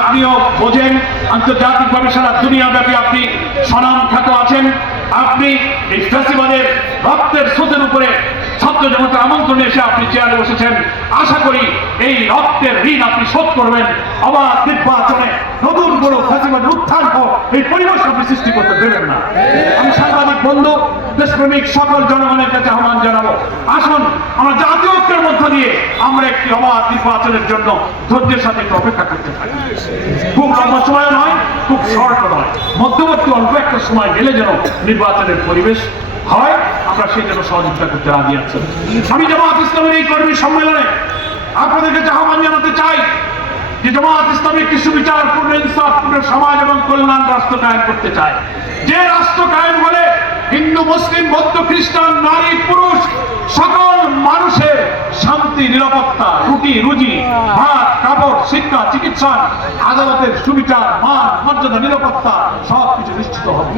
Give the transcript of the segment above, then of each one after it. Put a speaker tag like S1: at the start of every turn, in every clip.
S1: আপনিও বোঝেন আন্তর্জাতিকভাবে সারা দুনিয়া ব্যাপী আপনি সনাম খ্যাত আছেন। আপনি এই ফেস্টিভালের রক্তের স্রোতের উপরে ছাত্র জনতার আমন্ত্রণে এসে আপনি চেয়ারে বসেছেন। আশা করি এই রক্তের ঋণ আপনি শোধ করবেন। অবাধ নির্বাচনে নতুন কোনো ফেস্টিভ্যাল উত্থান হোক, এই পরিবেশ আপনি সৃষ্টি করতে দেবেন না। আমি সাংবাদিক বন্ধু, দেশপ্রেমিক সকল জনগণের কাছে আহ্বান জানাব। আসুন, আমরা জাতীয় ঐক্যের মধ্য দিয়ে আমরা একটি অবাধ নির্বাচনের জন্য ধৈর্যের সাথে একটু অপেক্ষা করতে থাকি। খুব লম্বা সময় নয়, খুব শর্ট নয়। মধ্যবর্তী অল্প একটা সময় গেলে যেন নির্বাচনের পরিবেশ হয়, আমরা সেই জন্য সহযোগিতা করতে রাজি আছি। আমি জামাত ইসলামের এই কর্মী সম্মেলনে আপনাদের কাছে আহ্বান জানাতে চাই যে জামাত ইসলামিক একটি ইনসাফ ইনসাফপূর্ণ সমাজ এবং কল্যাণ রাষ্ট্র কায়েম করতে চায়। যে রাষ্ট্র কায়েম হলে হিন্দু, মুসলিম, বৌদ্ধ, খ্রিস্টান নারী পুরুষ সকল মানুষের শান্তি নিরাপত্তা রুটি রুজি ভাত কাপড় শিক্ষা চিকিৎসা আদালতের সুবিচার মান মর্যাদা নিরাপত্তা সব কিছু নিশ্চিত হবে।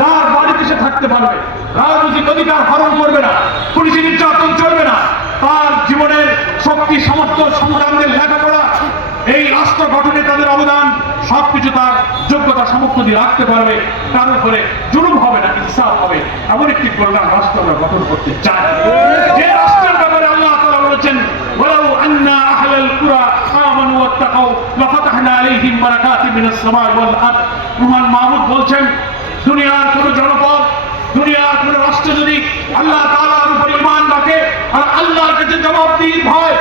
S1: যার বাড়িতে সে থাকতে পারবে রাজনৈতিক অধিকার হরণ করবে না পুলিশি নির্যাতন চলবে না তার জীবনের শক্তি সামর্থ্য সংগ্রামদের লেখাপড়া এই রাষ্ট্র গঠনে তাদের অবদান সবকিছু তার যোগ্যতা সামর্থ্য দিয়ে রাখতে পারবে তার উপরে জুলুম হবে না ইনসাফ হবে এমন একটি কল্যাণ রাষ্ট্র আমরা গঠন করতে চাই। যে রাষ্ট্রের মিনাস মাহমুদ বলছেন, দুনিয়ার কোন জনপদ, দুনিয়ার কোন রাষ্ট্র যদি আল্লাহ তাআলার উপর ঈমান রাখে, আর আল্লাহর কাছে জবাবদিহি ভয়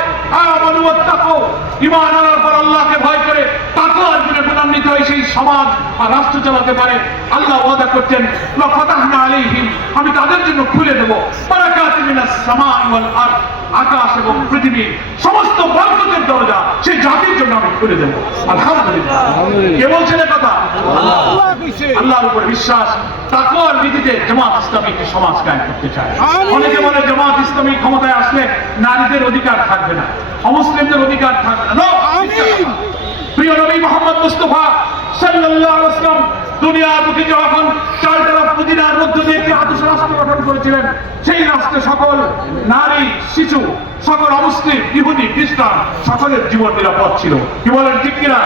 S1: করে তাকওয়ার গুণে আর রাষ্ট্র চালাতে পারে। আল্লাহ ওয়াদা করছেন, লাফাতাহনা আলাইহিম আমি তাদের জন্য খুলে দেব। আরদ। আকাশ এবং পৃথিবীর সমস্ত বরকতের দরজা সেই জাতির জন্য আমি খুলে দেবো। আলহামদুলিল্লাহ। কে বলছেন কথা? আল্লাহর উপর বিশ্বাস তাকওয়ার নীতিতে জামাত ইসলামী একটি সমাজ কায়েম করতে চায়। অনেকে বলে জামাত ইসলামী ক্ষমতায় আসলে নারীদের অধিকার থাকবে না অমুসলিমদের অধিকার থাকবে না। প্রিয় নবী মোহাম্মদ মুস্তফা সাল্লাল্লাহু আলাইহি ওয়াসাল্লাম দুনিয়ার বুকে যখন চারটা মদিনার মধ্য দিয়ে একটি আদর্শ রাষ্ট্র গঠন করেছিলেন, সেই রাষ্ট্রে সকল নারী, শিশু, সকল অমুসলিম, ইহুদি, খ্রিস্টান, সকলের জীবন নিরাপদ ছিল। কি বলেন ঠিক কিনা?